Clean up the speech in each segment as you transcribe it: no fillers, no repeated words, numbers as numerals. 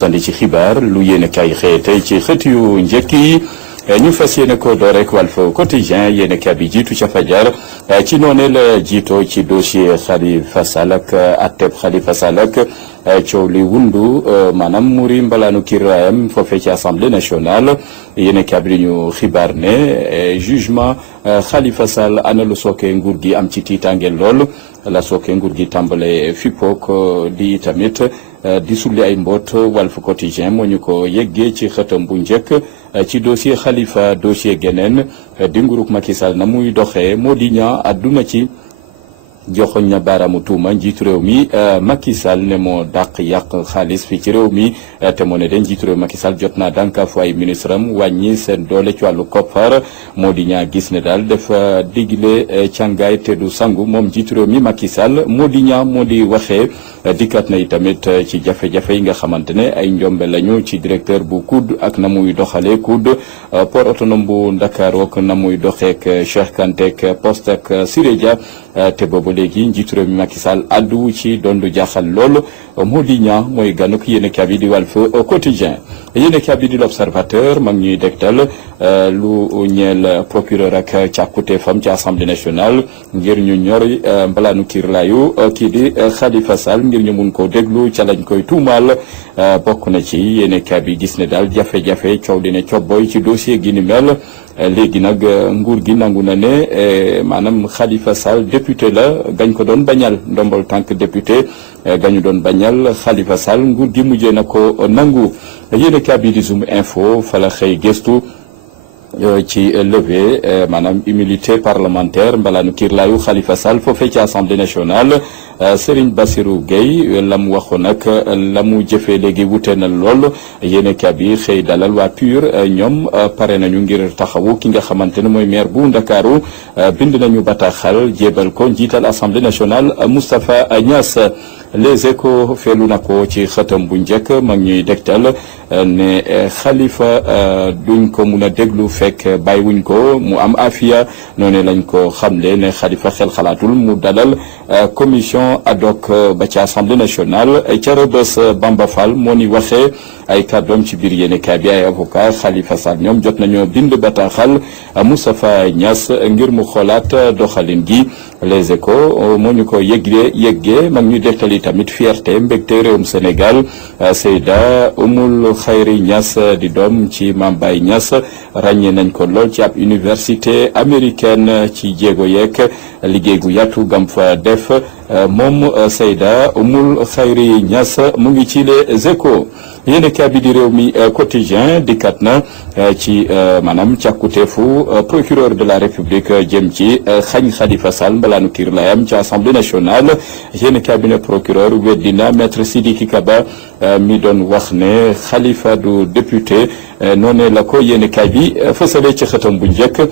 sandi ci xibaar lu yéene kay xëy tey ci xët yu njëkk yi ñu fas yéene ko door rek Walf Quotidien yéene kay bi jiitu ca fajar ci noonee la jiitoo ci dossier Khalifa Sall ak atteb Khalifa Sall ak coow li wundu maanaam muri mbalaanu kiraayam foofee ci assemblée nationale yéene kay bi ñu xibaar ne jugement Khalifa Sall ana lu sooke nguur gi am ci tiitaange lool la sooke nguur gi tàmbale fippook di tamit di sulli ay mboot Walf Quotidien moo ñu ko yeggee ci xëtam bu njëkk ci dossier Khalifa dossier geneen di nguurug Macky Sall na muy doxee moo di ñaa àdduna ci joxoñ na baaraamu tuuma njiitu réew mi Macky Sall ne moo dàq yàq xaalis fi ci réew mi te moo ne de njiitu réew Macky Sall jot naa dànkaafu ay ministre am wàññi seen doole ci wàllu koppar moo di ñaa gis ne daal dafa digle càngaay te du sangu moom njiitu réew mi Macky Sall moo di ñaa moo di waxee dikkat na tamit ci jafe-jafe yi nga xamante ne ay njombe lañu ci directeur bu COUD ak na muy doxalee COUD port autonome bu Ndakaaru ak na muy doxeek Cheikh Kanté ak Poste ak Siré Dia te boobu léegi njiitu réew mi Macky Sall addu ci doon du jaaxal lool moo di ñaa mooy ganuk yéene kaay bi di Walf Quotidien yéene kaay bi di L'Observateur mag ñuy dégtal lu ñeel procureur ak càkkute fam ci assemblée nationale ngir ñu ñori mbalaanu kiirlaayu kii di Khalifa Sall ngir ñu mun koo déglu ca lañ koy tuumaal bokk na ci yéene kaay bi gis ne daal jafe-jafe coow li ne cobboy ci dossier gi ni mel léegi nag nguur gi nangu na ne maanaam Khalifa Sall député la gañ ko doon bañal ndombol tànk député gañu doon bañal Khalifa Sall nguur gi mujjee na ko nangu yéene kaay bi di Zoom Info fa la xëy gëstu ci levée maanaam immunité parlementaire mbalaanu kiirlaayu Khalifa Sall foofee ci assemblée nationale Serigne Bassirou Gueye la mu waxoon nag la mu jëfee léegi wute na lool yéene kaa bi xëy dalal waa PUR ñoom pare nañu ngir taxawu ki nga xamante ne mooy maire bu Ndakaaru bind nañu bataaxal jébal ko njiital assemblée nationale Moustapha Niass Les Échos feelu na ko ci xëtam bu njëkk mag ñuy dégtal ne Khalifa duñ ko mun a déglu fekk bàyyiwuñ ko mu am afiya noonu lañ ko xamle ne Khalifa xel xalaatul mu dalal commission ad hoc ba ci assemblée nationale ca Rebeuss Bamba Fall moo ni waxee ay kàddoom ci biir yéene kaay bi ay avocat Khalifa Sall ñoom jot nañoo bind bataaxal Moustapha Niass ngir mu xoolaat doxalin gi Les Échos moo ñu ko yeggee mag ñuy deftali tamit fierté mbégte réewum Sénégal Seyda Oumoul Khayri Niass di doom ci Mame Baye Niass ràññee nañ ko lool ci ab université américaine ci jéego yeeg liggéey gu yàttu gam fa def moom Seyda Oumoul Khayri Niass mu ngi ci Les Échos yéene kaa bi di réew mi quotidien dikkat na ci maanaam càkkuteefu procureur de la république jëm ci xañ Khalifa Sall mbalaanu kiirlaayam ci assemblée nationale yéene kaa bi ne procureur weddina maître Sidiki Kaba mi doon wax ne Khalifa du député noonu la ko yéene kaa bi fësale ci xëtam bu njëkk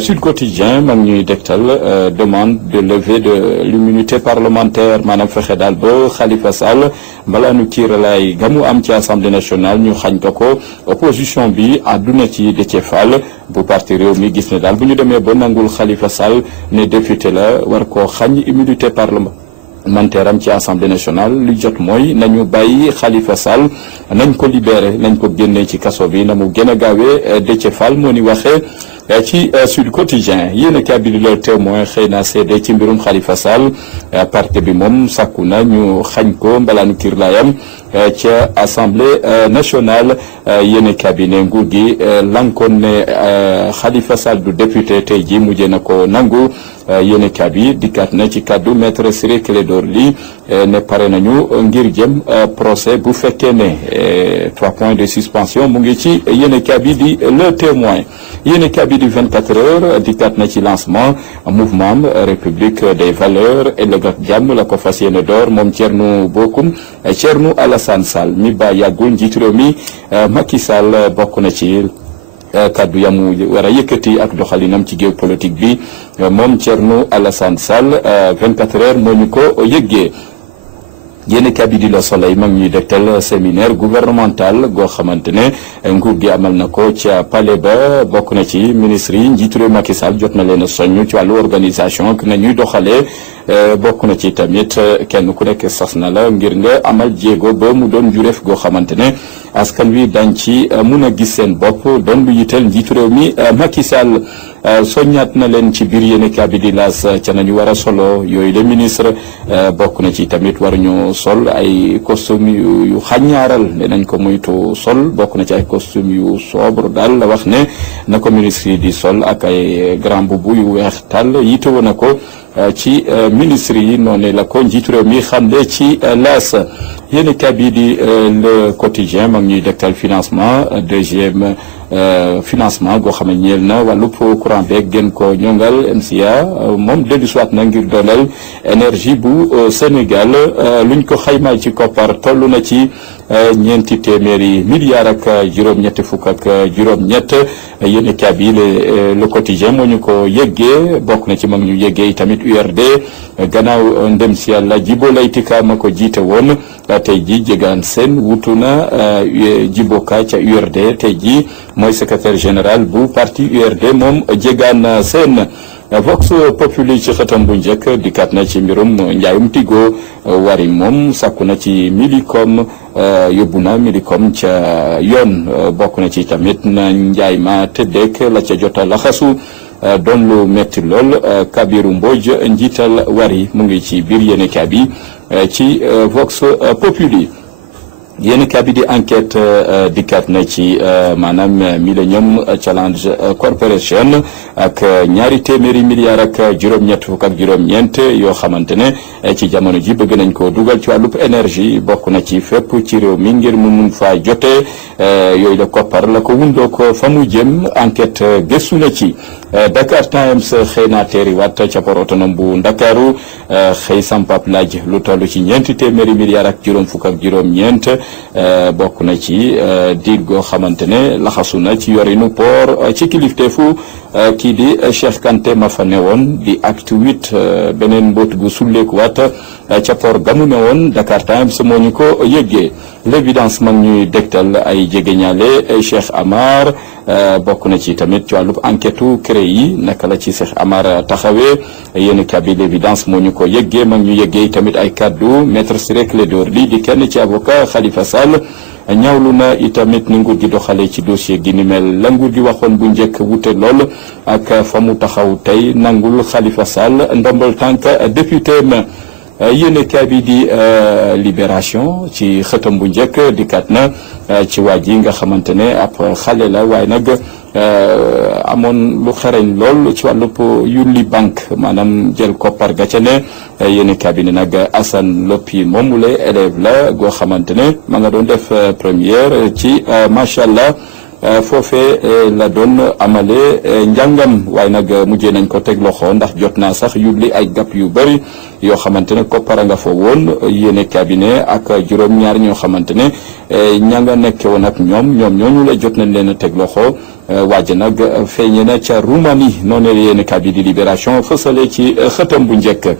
Sud Quotidien mag ñuy dektal demande de levée de l'immunité parlementaire maanaam fexe daal ba Khalifa Sall mbalaanu kiirlaay gamu am ci assemblée nationale ñu xañ ko opposition bi àdduna ci Déthié Fall bu parti réew mi gis ne daal bu ñu demee ba nangul Khalifa Sall ne député la war koo xañ immunité parlementaire am ci assemblée nationale lu jot mooy nañu bàyyi Khalifa Sall nañ ko libéré nañ ko génnee ci kaso bi na mu gën a gaawee Déthié Fall moo ni waxee ci Sud Quotidien yéen a bi Le Témoin xëy na seede ci mbirum Khalifa Sall parti bi moom sàkku na ñu xañ ko mbalaanu kiirlaayam ca assemblée nationale yéen a bi ne nguur gi lankoon ne Khalifa Sall du député tey ji mujjee na ko nangu yéen a bi dikkaat na ci kaddu maître Ciré Clédor Ly ne pare nañu ngir jëm procès bu fekkee ne 3 points de suspension mu ngi ci yéen a bi di Le Témoin yéen a bi di 24 heures dikkaat na ci lancement mouvement République des valeurs ëllëg ak jàmm la ko fas yéene door moom Thierno Bocoum Thierno Alassane Sall mi ba yàggul njiitu réew mi Macky Sall bokk na ci kaddu yamu war a yëkkati ak doxalinam ci géopolitique bi moom Thierno Alassane Sall 24 heures moo ñu ko yëggee yéen kabi di Le Soleil mag ñuy dégtal séminaire gouvernemental goo xamante ne nguur gi amal na ko ca palais ba bokk na ci ministre yi njiitu réew Macky Sall jot na leen a soññ ci wàllu organisation ak na ñuy doxalee bokk na ci tamit kenn ku nekk sas na la ngir nga amal jéego ba mu doon jureef goo xamante ne askan wi dañ ci mun a gis seen bopp doon lu yitteel njiitu réew mi Macky Sall soññaat na leen ci biir yéen kabi di L'As ca nañu war a solo yooyu le ministre bokk na ci tamit waruñu sol ay costume yu xàññaaral ne nañ ko moytu sol bokk na ci ay costume yu sobre daal la wax ne na ko ministre yi di sol ak ay grand boubou yu weex tàll yitewoo na ko ci ministre yi noonu la ko njiitu réew mi xamle ci L'As yéen kabi di Le Quotidien mag ñuy dégtal financement deuxième financement goo xam ne ñeel na wàllub courant beeg gën ko ñongal MCA moom dellu siwaat na ngir dooleel énergie bu Sénégal luñ ko xaymaa ci koppar toll na ci ñeenti téeméeri milliards ak juróom-ñetti fukk ak juróom-ñett yéen kabi Le Quotidien moo ñu ko yëggee bokk na ci mag ñu yëggee tamit URD gannaaw ndem si yàlla Djibo Leyti Ka ma ko jiite woon tey ji Diegane Sène wutu na Djibo Ka ca URD tey ji mooy secrétaire général bu parti URD moom Diegane Sène Vox Populi ci xëtam bu njëkk dikkaat na ci mbirum njaayum Tigo wari moom sàkku na ci Millicom yóbbu na Millicom ca yoon bokk na ci tamit na njaay ma tëddeek la ca jota laxasu doon lu metti lool Kabiru Mbodj njiital wari mu ngi ci biir yéen kabi ci Vox Populi yéen kabi di enquête dikkaat na ci maanaam Millennium Challenge Corporation ak ñaari téeméeri milliards ak juróom-ñett fukk ak juróom-ñeent yoo xamante ne ci jamono ji bëgg nañ ko dugal ci wàllub énergie bokk na ci fépp ci réew mi ngir mu mun faa jotee yooyu la koppar la ko wundoo ko fa mu jëm enquête gëstu na ci Dakar Times xëy naa teeri waat ca port autonome bu Ndakaaru xëy sampap laaj lu toll ci ñeenti téeméeri milliards ak juróom fukk ak juróom-ñeent bokk na ci dig goo xamante ne laxasu na ci yorinu port ci kilifteefu kii di Cheikh Kanté ma fa newoon di acte 8 beneen mbóot gu sulleekuwaat ca port gamu newoon Dakar Times moo ñu ko yëggee l'évidence mag ñuy dégtal ay jegeñaale Cheikh Amar bokk na ci tamit ci wàllub enquête CREI yi naka la ci Cheikh Amar taxawee yéen kabi l'évidence moo ñu ko yëggee mag ñu yëggee tamit ay kaddu maître Ciré Clédor Ly di kenn ci avocat Khalifa Sall ñaawlu na itamit ni nguur gi doxalee ci dossier gi ni mel la nguur gi waxoon bu njëkk wute lool ak fa mu taxaw tey nangul Khalifa Sall ndombal tànk député ma yéen kabi di Libération ci xëtam bu njëkk dikkaat na ci waa ji nga xamante ne ab xale la waaye nag amoon lu xereñ lool ci wàllub yulli banque maanaam jël koppar ga ca ne yéen cabinet nag Assane Lopi moomule élève la goo xamante ne ma nga doon def première ci macha allah foofee la doon amale njàngam waaye nag mujjee nañ ko teg loxo ndax jot naa sax yulli ay gàpp yu bëri yoo xamante ne koppara nga fa woon yéene cabinet ak juróom-ñaar ñoo xamante ne ña nga nekke woon ak ñoom ñooñu la jot nañ leen a teg loxo waaja nag feeñe na ca Roumanie noonu yéene cabinet di Libération fësale ci xëtam bu njëkk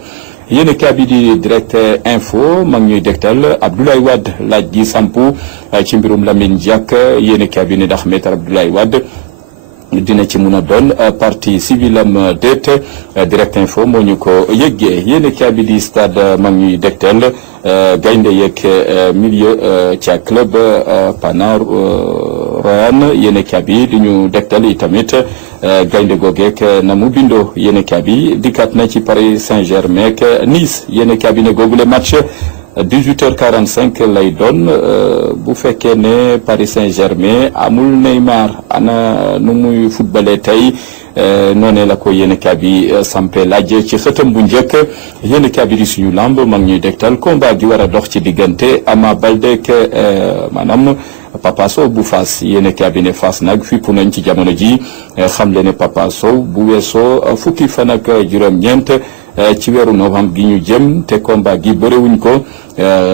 yéen kabi di direct info mag ñuy dégtal Abdoulaye Wade laaj gi sampu ci mbirum Lamine Diack yéen kabi ne ndax maître Abdoulaye Wade dina ci mun a doon partie civile am déet direct info moo ñu ko yëggee yéen kabi di stade mag ñuy dégtal gaynde yeeg milieu ca club Pana Royan yéen kabi di ñu dégtal i tamit gaynde googeek na mu bindoo yéen kabi dikkaat na ci Paris Saint-Germain ak Nice yéen kabi ne googule match 18h45 lay doon bu fekkee ne Paris Saint-Germain amul Neymar ana nu muy footballé tey noonee la ko yéen kabi sampe laaj ci xëtam bu njëkk yéen kabi di suñu lamb mag ñuy dégtal combat gi war a dox ci diggante Ama Baldé ak maanaam Papa Sow bu Fass yéen cabinet Fass nag fippu nañ ci jamono ji xam le ne Papa Sow bu weesoo fukki fan ak juróom-ñeent ci weeru novembre gi ñu jëm te combat gi bëriwuñ ko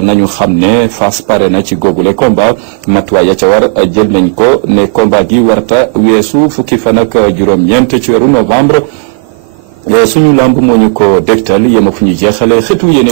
nañu xam ne Fass pare na ci googule combat matuwaay ya ca war jël nañ ko ne combat gi warta weesu fukki fan ak juróom-ñeent ci weeru novembre suñu lamb moo ñu ko dégtal yema fu ñu jeexale xëtu yéene